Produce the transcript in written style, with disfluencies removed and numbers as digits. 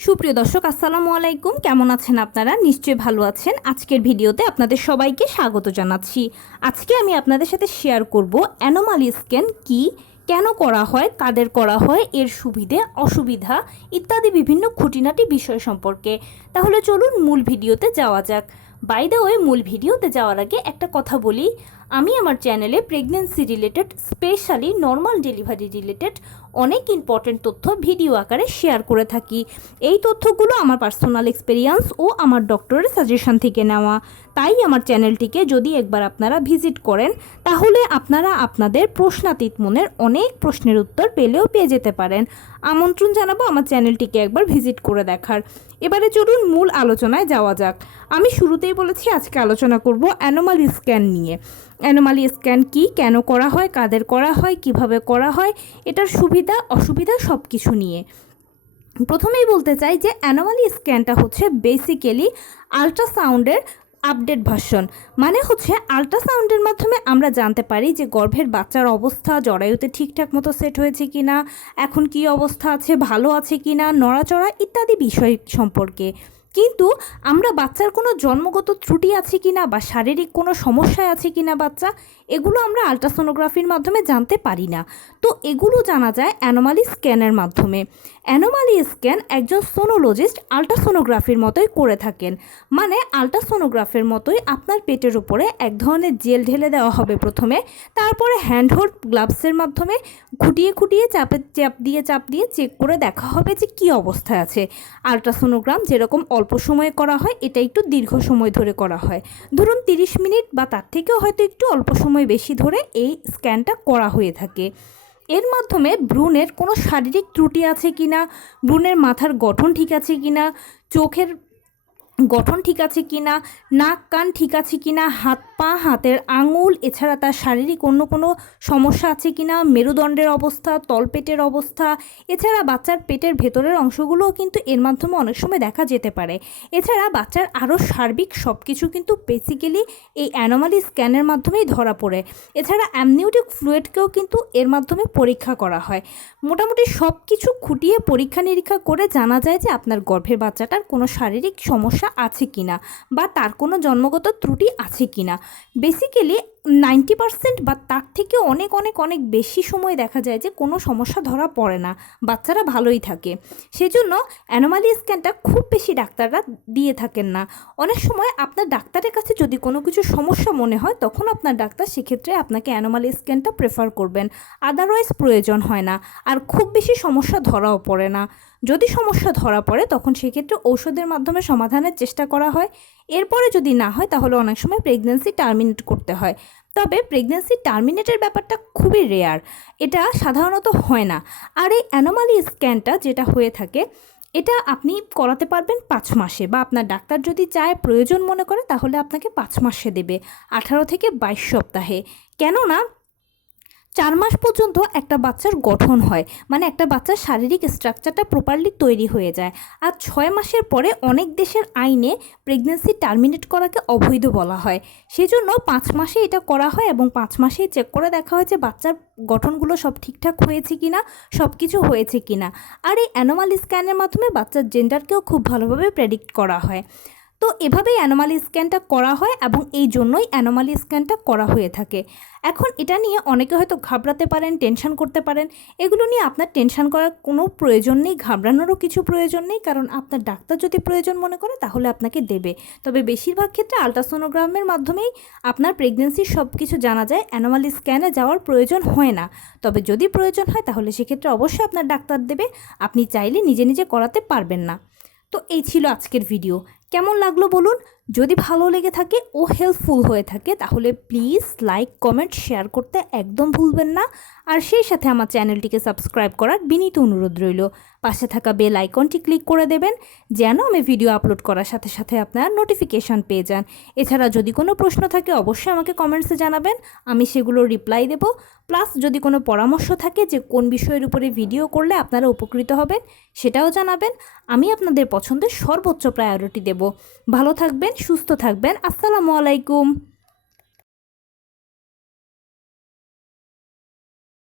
সুপ্রিয় দর্শক আসসালামু আলাইকুম, কেমন আছেন আপনারা? নিশ্চয়ই ভালো আছেন। আজকের ভিডিওতে আপনাদের সবাইকে স্বাগত জানাচ্ছি। আজকে আমি আপনাদের সাথে শেয়ার করব অ্যানোমালি স্ক্যান কি, কেন করা হয়, কাদের করা হয়, এর সুবিধে অসুবিধা ইত্যাদি বিভিন্ন খুঁটিনাটি বিষয় সম্পর্কে। তাহলে চলুন মূল ভিডিওতে যাওয়া যাক। বাই দ্য ওয়ে, মূল ভিডিওতে যাওয়ার আগে একটা কথা বলি, আমি আমার চ্যানেলে pregnancy related, specially normal delivery related অনেক ইম্পর্টেন্ট তথ্য ভিডিও আকারে শেয়ার করে থাকি। এই তথ্যগুলো আমার পার্সোনাল এক্সপেরিয়েন্স ও আমার ডক্টরের সাজেশন থেকে নেওয়া। তাই আমার চ্যানেলটিকে যদি একবার আপনারা ভিজিট করেন তাহলে আপনারা আপনাদের প্রশ্নাতীত মনের অনেক প্রশ্নের উত্তর পেয়ে যেতে পারেন। আমন্ত্রণ জানাবো আমার চ্যানেলটিকে একবার ভিজিট করে দেখার। এবারে চলুন মূল আলোচনায় যাওয়া যাক। আমি শুরুতেই বলেছি আজকে আলোচনা করব অ্যানোমালি স্ক্যান নিয়ে। অ্যানোমালি স্ক্যান কি, কেন করা হয়, কাদের করা হয়, কিভাবে করা হয়, এটার সুবিধা অসুবিধা সব কিছু নিয়ে। প্রথমেই বলতে চাই যে অ্যানোমালি স্ক্যানটা হচ্ছে বেসিক্যালি আল্ট্রাসাউন্ডের আপডেট ভার্সন। মানে হচ্ছে আল্ট্রাসাউন্ডের মাধ্যমে আমরা জানতে পারি যে গর্ভের বাচ্চার অবস্থা, জরায়ুতে ঠিকঠাক মতো সেট হয়েছে কি না, এখন কি অবস্থা আছে, ভালো আছে কি না, নড়াচড়া ইত্যাদি বিষয় সম্পর্কে। কিন্তু আমরা বাচ্চার কোনো জন্মগত ত্রুটি আছে কি না বা শারীরিক কোনো সমস্যায় আছে কি না বাচ্চা, এগুলো আমরা আল্ট্রাসোনোগ্রাফির মাধ্যমে জানতে পারি না। তো এগুলো জানা যায় অ্যানোমালি স্ক্যানের মাধ্যমে। অ্যানোমালি স্ক্যান একজন সোনোলজিস্ট আল্ট্রাসোনোগ্রাফির মতোই করে থাকেন। মানে আল্ট্রাসোনোগ্রাফের মতোই আপনার পেটের উপরে এক ধরনের জেল ঢেলে দেওয়া হবে প্রথমে, তারপরে হ্যান্ডহোল্ড গ্লাভসের মাধ্যমে খুঁটিয়ে খুঁটিয়ে চাপ দিয়ে চেক করে দেখা হবে যে কী অবস্থায় আছে। আল্ট্রাসোনোগ্রাম যেরকম অল্প সময়ে করা হয়, এটা একটু দীর্ঘ সময় ধরে করা হয়। ধরুন 30 মিনিট বা তার থেকেও হয়তো একটু অল্প সময় বেশি ধরে এই স্ক্যানটা করা হয়ে থাকে। এর মাধ্যমে ভ্রূণের কোনো শারীরিক ত্রুটি আছে কি না, ভ্রূণের মাথার গঠন ঠিক আছে কি না, চোখের গঠন ঠিক আছে কি না, নাক কান ঠিক আছে কি না, হাত পা, হাতের আঙুল, এছাড়া তার শারীরিক অন্য কোনো সমস্যা আছে কি না, মেরুদণ্ডের অবস্থা, তলপেটের অবস্থা, এছাড়া বাচ্চার পেটের ভেতরের অংশগুলোও কিন্তু এর মাধ্যমে অনেক সময় দেখা যেতে পারে। এছাড়া বাচ্চার আরও সার্বিক সব কিছু কিন্তু বেসিক্যালি এই অ্যানোমালি স্ক্যানের মাধ্যমেই ধরা পড়ে। এছাড়া অ্যামনিওটিক ফ্লুইডকেও কিন্তু এর মাধ্যমে পরীক্ষা করা হয়। মোটামুটি সব কিছু খুঁটিয়ে পরীক্ষা নিরীক্ষা করে জানা যায় যে আপনার গর্ভের বাচ্চাটার কোনো শারীরিক সমস্যা আছে কিনা বা তার কোনো জন্মগত ত্রুটি আছে কিনা। বেসিক্যালি 90% বা তার থেকে অনেক অনেক অনেক বেশি সময় দেখা যায় যে কোনো সমস্যা ধরা পড়ে না, বাচ্চারা ভালোই থাকে। সেজন্য অ্যানোমালি স্ক্যানটা খুব বেশি ডাক্তাররা দিয়ে থাকেন না। অনেক সময় আপনার ডাক্তারের কাছে যদি কোনো কিছু সমস্যা মনে হয় তখন আপনার ডাক্তার সেক্ষেত্রে আপনাকে অ্যানোমালি স্ক্যানটা প্রেফার করবেন, আদারওয়াইজ প্রয়োজন হয় না। আর খুব বেশি সমস্যা ধরাও পড়ে না। যদি সমস্যা ধরা পড়ে তখন সেক্ষেত্রে ঔষধের মাধ্যমে সমাধানের চেষ্টা করা হয়। এরপরে যদি না হয় তাহলে অনেক সময় প্রেগন্যান্সি টার্মিনেট করতে হয়। তবে প্রেগন্যান্সি টার্মিনেটের ব্যাপারটা খুবই রেয়ার, এটা সাধারণত হয় না। আর এই অ্যানোমালি স্ক্যানটা যেটা হয়ে থাকে এটা আপনি করাতে পারবেন 5 মাসে, বা আপনার ডাক্তার যদি চায়, প্রয়োজন মনে করে, তাহলে আপনাকে 5 মাসে দেবে, 18 থেকে 22 সপ্তাহে। কেননা 4 মাস পর্যন্ত একটা বাচ্চার গঠন হয়, মানে একটা বাচ্চার শারীরিক স্ট্রাকচারটা প্রপারলি তৈরি হয়ে যায়। আর 6 মাসের পরে অনেক দেশের আইনে প্রেগন্যান্সি টার্মিনেট করাকে অবৈধ বলা হয়। সেজন্য 5 মাসে এটা করা হয় এবং 5 মাসেই চেক করে দেখা হয় যে বাচ্চার গঠনগুলো সব ঠিকঠাক হয়েছে কিনা, সব কিছু হয়েছে কিনা। আর এই অ্যানোমালি স্ক্যানের মাধ্যমে বাচ্চার জেন্ডারকেও খুব ভালোভাবে প্রেডিক্ট করা হয়। তো এভাবেই অ্যানোমালি স্ক্যানটা করা হয় এবং এই জন্যই অ্যানোমালি স্ক্যানটা করা হয়ে থাকে। এখন এটা নিয়ে অনেকে হয়তো ঘাবড়াতে পারেন, টেনশন করতে পারেন। এগুলো নিয়ে আপনার টেনশন করার কোনো প্রয়োজন নেই, ঘাবড়ানোরও কিছু প্রয়োজন নেই, কারণ আপনার ডাক্তার যদি প্রয়োজন মনে করে তাহলে আপনাকে দেবে। তবে বেশিরভাগ ক্ষেত্রে আল্ট্রাসোনোগ্রামের মাধ্যমেই আপনার প্রেগন্যান্সির সব কিছু জানা যায়, অ্যানোমালি স্ক্যানে যাওয়ার প্রয়োজন হয় না। তবে যদি প্রয়োজন হয় তাহলে সেক্ষেত্রে অবশ্যই আপনার ডাক্তার দেবে, আপনি চাইলে নিজে নিজে করাতে পারবেন না। তো এই ছিল আজকের ভিডিও। কেমন লাগলো বলুন? যদি ভালো লেগে থাকে ও হেল্পফুল হয়ে থাকে তাহলে প্লিজ লাইক, কমেন্ট, শেয়ার করতে একদম ভুলবেন না। আর সেই সাথে আমার চ্যানেলটিকে সাবস্ক্রাইব করার বিনীত অনুরোধ রইল। পাশে থাকা বেল আইকনটি ক্লিক করে দেবেন যেন আমি ভিডিও আপলোড করার সাথে সাথে আপনার নোটিফিকেশান পেয়ে যান। এছাড়া যদি কোনো প্রশ্ন থাকে অবশ্যই আমাকে কমেন্টসে জানাবেন, আমি সেগুলো রিপ্লাই দেব। প্লাস যদি কোনো পরামর্শ থাকে যে কোন বিষয়ের উপরে ভিডিও করলে আপনারা উপকৃত হবেন সেটাও জানাবেন, আমি আপনাদের পছন্দের সর্বোচ্চ প্রায়োরিটি দেব। ভালো থাকবেন, সুস্থ থাকবেন। আসসালামু আলাইকুম।